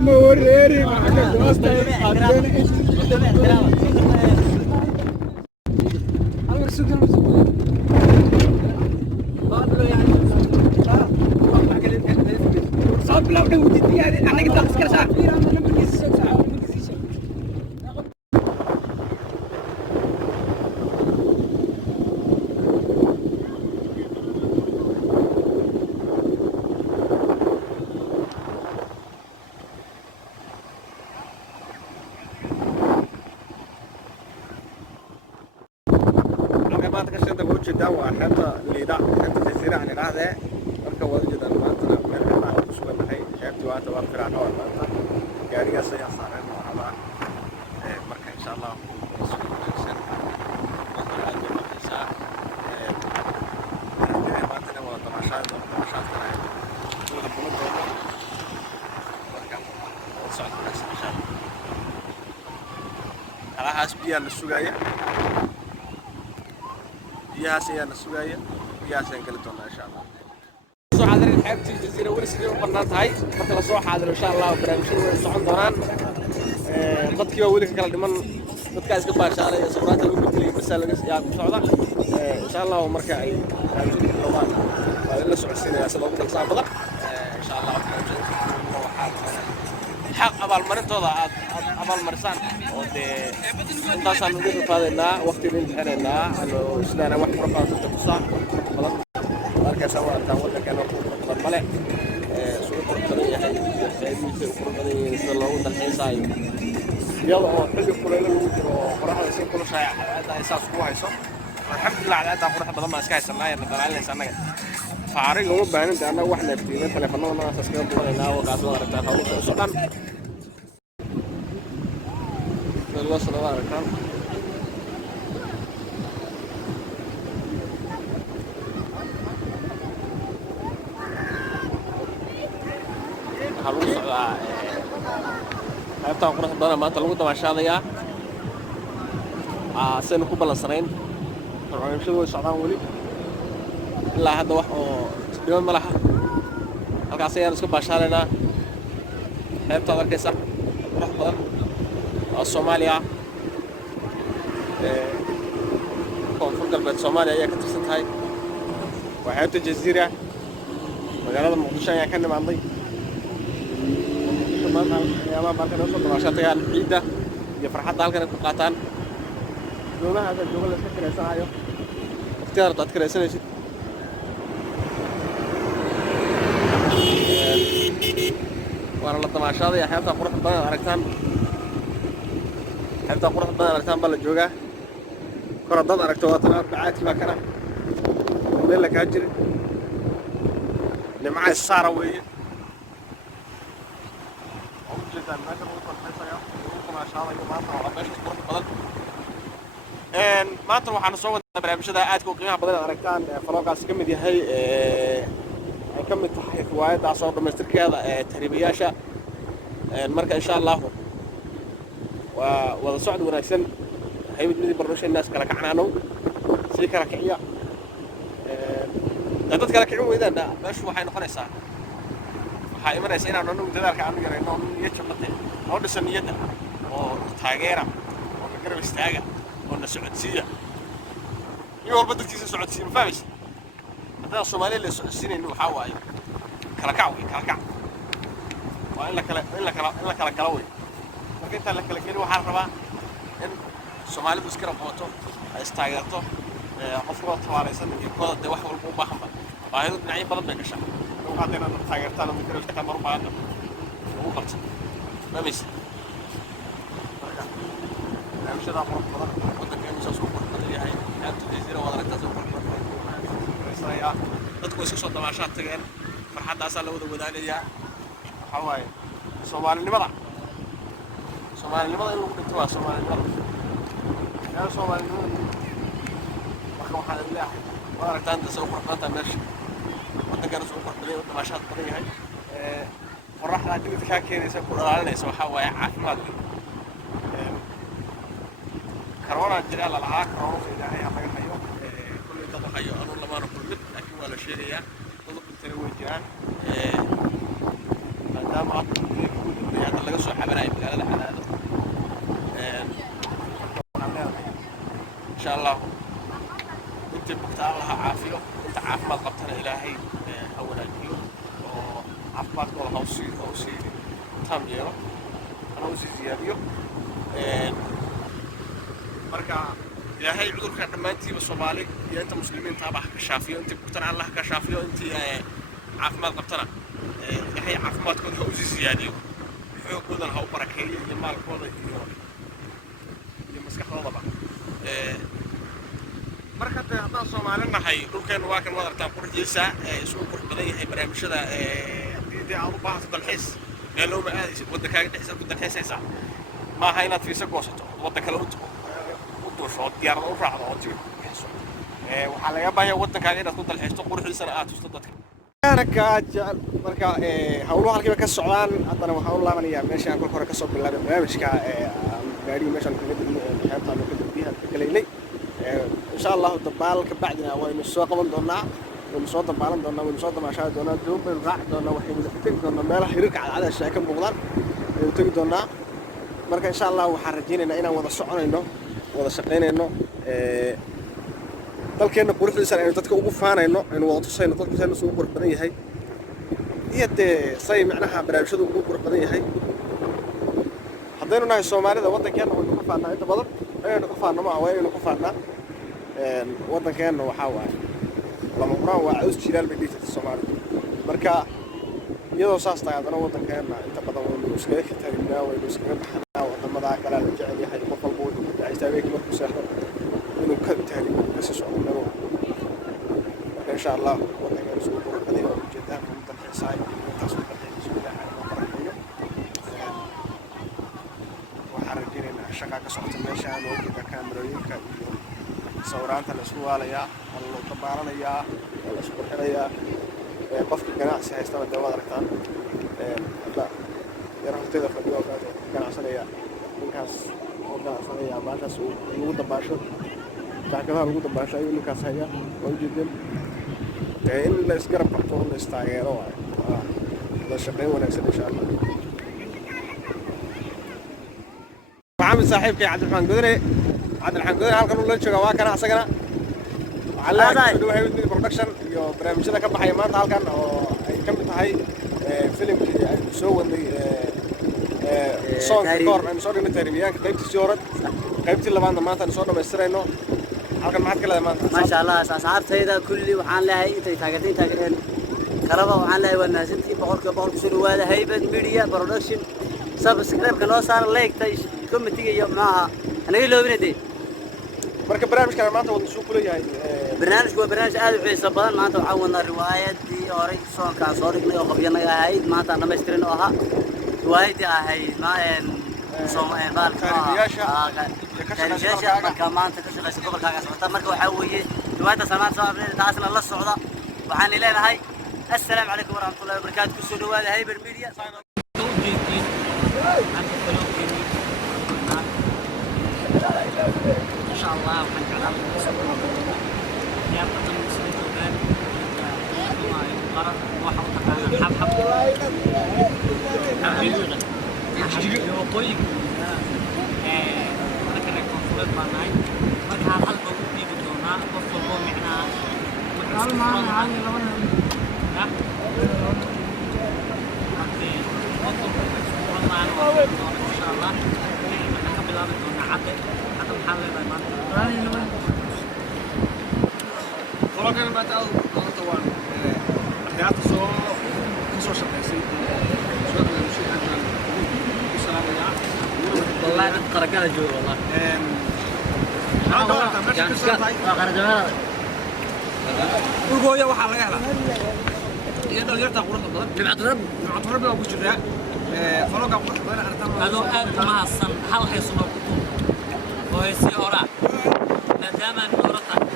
موريري معاك واسطة صاب لو ودي يعني انا قلت لك سكر ساعه maanta ka shaqada ugu jeedaa waa xeebta liida xeebta jasiira aan idhaahde marka wada jeedaan maantana meel xeebta aan ku sugannahay xeebtii waata waa firacno waa maanta gaarigaas ayaa saaran waxaba marka insha allah maantana waa damashaad wada buladooda marka socod wanaagsan insha allah halahaas biyaa la sugaaya biyahaas ayaa la sugaaya biyahaas ayaan geli doonaa insha allah soo xaadirin xeebtii jasiira weli sidii u bannaan tahay marka la soo xaadiro insha allah barnaamijyadu way socon doonaan dadkii baa weli ka kala dhiman dadkaa iska baashaalay ee sabraanta lagu bedelay basaa laga yaa ku socda insha allah marka ay barnaamijyadu bilowdaan waa in la socodsiinayaa sida ugu dhaqsaha badan insha allah xaq abaalmarintooda aad abaalmarisaan oo dee intaasaan uga rafaadaynaa waqtiga imtixaanaynaa sidaana wax fara badan dadka tusaa badan markaysaa waa arkaan waddankeena wax badan male suu qurux badan yahay qeybihiisa u qurux badan yihiin sida loogu dalxiisaayo iyada oo xilli kulaylo lagu jiro oo qoraxda iska kulushaaya cadceedda ay saas ku hayso alxamdulilah cadceeddaa quruxda badan baan iska haysanaa ee nadalaalinaysa annaga faariga uma baahninte annaga wax neeftiina teleefanada noocaas iskaga duwanaynaa waqaas waa aragtaan hawluka usoo dhan loo soo dhawaad aragtaan waxaa lagu socdaa qaybtaan quruxda badana maanta lagu damaashaadayaa saynu ku ballansanayn barnaamijyadu way socdaan weli ilaa hadda wax oo dhiman ma laha halkaas ayaan iska baashaalaynaa xeebtaad arkaysa qurux badan oo Soomaaliya koonfur galbeed Soomaaliya ayaa ka tirsan tahay waa xeebta jasiira magaalada Muqdisho ayaa ka nimaaday ayaama markan soo dabaashaatayaan ciidda iyo farxadda halkan ay ku qaataan doonaha hadda jooga la iska kireysanayo waqtiyaad aad kireysanaysid waana la damaashaadaya xeebta quruxda badan aragtaan xeebta quruxda badan aragtaan baa la joogaa kor haddaad aragto waa tana bacaadkii baa kana meel la kaa jirin nimca saara weeye oo ujeedaan meesha lagu dalxiisayo lagu damaashaadayo maanta waa meesha quruxda badan maanta waxaanu soo wadnaa barnaamijyada aadka u qiimaha badan aragtaan faloogaas ka mid yahay ay ka mid tahay riwaayaddaas oo dhammaystirkeeda tahriibayaasha marka insha allah waa wada socod wanaagsan waxay mid midii barnaamijka innaas kala kacnaanow sii kala kiciya dad kala kicin weydaan meeshu waxay noqonaysaa waxaa imanaysa inaan anagu dadaalka aanu yarayno oo niyad jabnate oo dhisan niyadda oo taageera oo na garab istaaga oo na socodsiiya iyo walba dadkiisa socodsiiya ma fahmaysa haddaan Soomaaliya la socodsiinayno waxaa waaye kala kac wey kala kac waa in la kala kala wey marka intaan la kala gelin waxaan rabaa in Soomaalidu iska rabooto ay istaageerto qofkooda tabaaraysan iyo kooda dee wax walba u baahanba baahidu dhinacyo badan bay gashaa waxaad inaad taageertaan oo mikrofka mar baahanta ugu qabta fahmaysa marka barnaamijyada qurux badan waddankeenu saas u qurux badan yahay xeebta jasiira wada aragtaas u qurux badan dadku iska soo damaashaad tageen farxaddaasaa la wada wadaagayaa waxaa waaye soomaalinimada in lagu dhinto waa soomaalinimada yaa soomaalinimada marka waxaan idin leeyahay waad aragtaan dasa u qurux badan tahay meesha waddankeena soo qurux badan u damaashaad badan yahay qorraxdaa dibadda kaa keenaysa ku dhalaalinaysa waxaa waaye caafimaad karoonaa jiraa la lahaa karoonada ilaahay ha laga hayo kulley dad hayo anuu lamaana kulmid laakiin waa la sheegayaa dad u dhintayna way jiraan maadaama aad caafimaadkooda ha usii taam yeelo hana usii ziyaadiyo marka ilaahay cudurkan dhammaantiiba soomaali iyo inta muslimiintaaba ha ka shaafiyo intii bugtana allah ka shaafiyo intii caafimaad qabtana ilaahay caafimaadkooda ha usii ziyaadiyo xooggoodana ha u barakeeyo iyo maalkooda iyo maskaxdoodaba marka dee haddaan soomaali nahay dhulkeennu waa kan waad aragtaan quruxdiisa isugu qurux badan yahay barnaamijyada haddii dee aad u baahato dalxiis meel lowma aadaysid waddankaaga dhexdiisa ku dalxiisaysaa maaha inaad fiisa goosato waddan kale u duusho oo diyaarada u raacdo oo tigid ku bixiso waxaa laga baahanyaa waddankaaga inaad ku dalxiisto quruxdiisana aad tusto dadka marka hawluhu halkiiba ka socdaan haddana waxaan u laabanayaa meeshii aan kolka hore kasoo bilaabay barnaamijka gaadhigii meeshaan kaga degno xeebtaan oo ka dambiyaha ka galaynay insha allahu dabaal ka bacdina waynu soo qaban doonaa waynu soo dabaalan doonaa waynu soo damaashaadi doonaa doon baynu raaci doonaa waxaynu tegi doonaa meelaha xiriirka cadcadaasha ay ka muuqdaan aynu tegi doonaa marka insha allah waxaan rajaynaynaa inaan wada soconayno wada shaqaynayno dalkeenna quruxdiisana aynu dadka ugu faanayno aynu wada tusayno dalkiisana isugu qurux badan yahay iyo dee say macnaha barnaamijyadu ugu qurux badan yahay haddaynu nahay soomaalida waddankeenna waynu ka faannaa inta badan inaynu ka faanno maaha waa inaynu ka faannaa waddankeenna waxaa waaye lama quraan waa caws jilaal bay dhihi jirta soomaalidu marka iyadoo saas tahay haddana waddankeenna inta badan waynu iskaga xitarinnaa waynu iskaga baxnaa waddamadaa kalea la jecel yahay qof walba waynu ku dacaysta habeenkii markuu seexdo inuu ka tahribo kasii socdo meel walba marka insha allah waddankeena isugu qurux badan oo ujeedaan ugu dalxiisahay intaas u dalxiis ilaahay noo barakeeyo waxaan rajaynaynaa shaqaa ka socota meeshaan oo jeeda kaamirooyinka iyo sawiraanta la isku waalayaa waa la dabaalanayaa waa la isku qurxinayaa qofka ganacsi haystana dee waad aragtaan hadda yara horteeda fadhiyo oo ganacsanaya ninkaas oo ganacsanaya maantaas lagu dabaasho jaakadaha lagu dabaasho ayuu ninkaas hayaa waa ujeedeen in la isgarab qabto oo la istaageero waaye waa la shaqayn wanaagsan insha allah maxamed saaxiibkay cabdiraxmaan godane halkan uu la joogaa waa kana asagana waxaa leeyahay kusoo production iyo barnaamijyada ka baxaya maanta halkan oo ay ka mid tahay filimkii aynu soo wadnay soonka koor aynu soo dhignay tahriibiyaanka qaybtiisii hore qaybtii labaadna maanta aynu soo dhammaystirayno halkan maxaad ka leedahay maanta maasha allah asxaabtayda kulli waxaan leeyahay intay taageereen karaba waxaan leeyahay waa mahadsantihiin boqolkiiba boqol kusoo dhawaada haybad media production subscribe-ka noo saara like-ta commentiga iyo maxaaha anaga iloobinade marka barnaamijkan maanta wada soo kuleeyahay barnaamijku waa barnaamij aad u xiiso badan maanta waxaan wadnaa riwaayadii hore soonkaan soo dhignay oo qabyanaga ahayd maanta aan dhamaystirin oo ahaa riwaayadii ahayd taariikhyaasha marka maanta ka shaqaysa gobolkaaga socota marka waxaa weeye riwaayaddaas maanta soo arnay taasna la socda waxaan leenahay assalaamu calaykum waraxmatullahi wabarakaatu kusoo dhawaada hayber media إن شاء الله وحنجعلها يا قدم المسلمين وبان قرر واحد حب وقويك أنا كنا كونفورت معاي ما كان حل بقولي بدونا بفضل معنا حل إن شاء الله نكمل بدون عبد طبعاً ما تعرف طبعاً أحيانا تصور شقيسي شو شيء عندنا وصلنا يا والله نتقرأ كذا جو والله هذا ماشي خرج هذا وقوية وحلا يلا يلا يرتاح ورطة نبعت رب لو كنت جاء فلوك هذا ما أصلا حل حيصنع ويسي أورا ندامة نورطة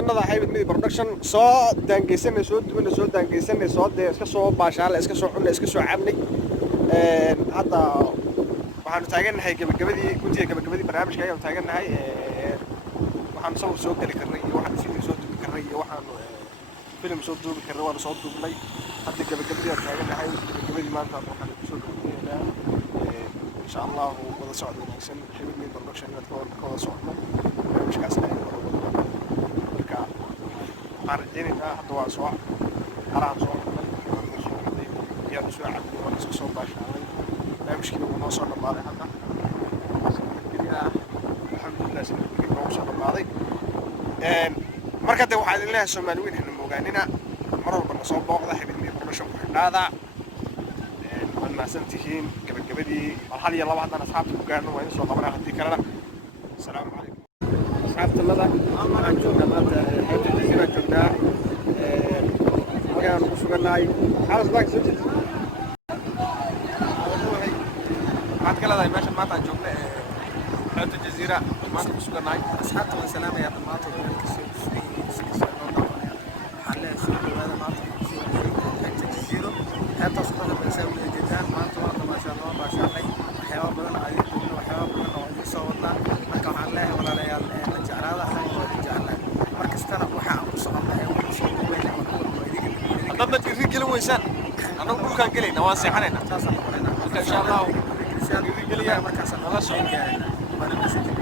asxaabtanada Haybad Media Production soo daangeysanay soo dubinay soo daangeysanay soo iska soo baashaale iska soo cunay iska soo cabnay hadda waxaanu taaganahay gabagabadii guntiga gabagabadii barnaamijka ayaan taaganahay waxaan sawir soo gali karnay iyo waxaan filim soo duubi karnay iyo waxaan filim soo duubi karnay waan soo duubnay hadda gabagabadii aan taaganahay gabagabadii maanta waxaan soo duubnaynaa insha Allah wada socdo wanaagsan Haybad Media Production inaad ka wada socdo barnaamijkaasna marka arjinina hadda waa soo qaraan soo yaan soo cabnay waan iska soo baashaanay barnaamijkii uu noo soo dhamaaday hadda alxamdulillah sidii uu soo dhamaaday marka de waxaan ilaahay Soomaaliyeed inaan moogaanina mar walba soo booqda Haybad Media Production ku xidhaada waan maasantihiin gabagabadii hal iyo laba haddana asxaabta ku gaarno waa in soo qabanaa haddii kalena asalaamu calaykum asxaabtanada waxaan joognaa maanta Haybad Media joognaa waxaan ku sugannahay xaalas baak soo jeed waxaad ka leedahay meeshan maanta aan joogna Haybad Jazeera maanta ku sugannahay asxaabta waan salaamayaa dhammaantood meel kastoo ku sugan yihiin si kastoo noo daawanayaan waxaan leeyahay soo dhawaada maanta ku sugan Haybad Jazeera heertaas qodobka baysaa wada jeedaan maanta waa damaashaa noo baashaanay waxyaaba badan ayay duubna waxyaaba badan oo idin soo wadnaa marka waxaan leeyahay walaalayaal la jeclaada xaq waa idin jeclahay mar kastana waxa aan ku soconnahay waxaan soo duubaynaa wax walba idinka haddaad nadiri gelin weysaan annagu dhulkaan gelayna waan seexanaynaa saasaan noqonaynaa marka insha Allah nadiri geliya markaasaan nala soo gaaraynaa waana masajid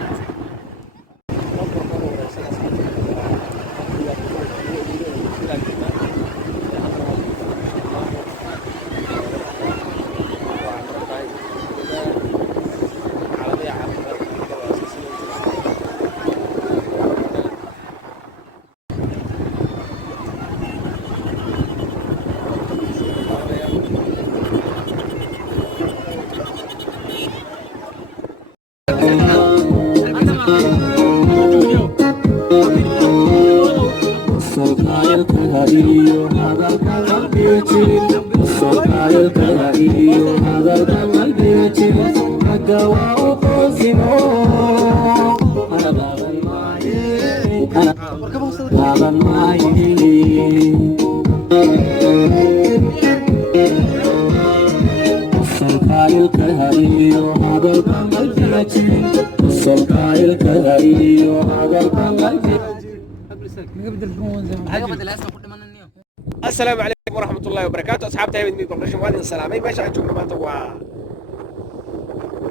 السلام عليكم ورحمة الله وبركاته أصحاب Haybad Media Production وادي السلامي ماشي عجونا ما توا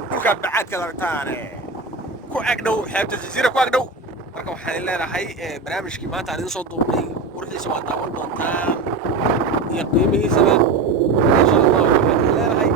كوكب بعد كذا تاني كو أقدو Haybad Jazeera كو أقدو مركب حالي لنا هاي برامج كمان تعالين صوت ضمني ورد سوا تاول دونتان يقيمه سبب إن شاء الله لنا هاي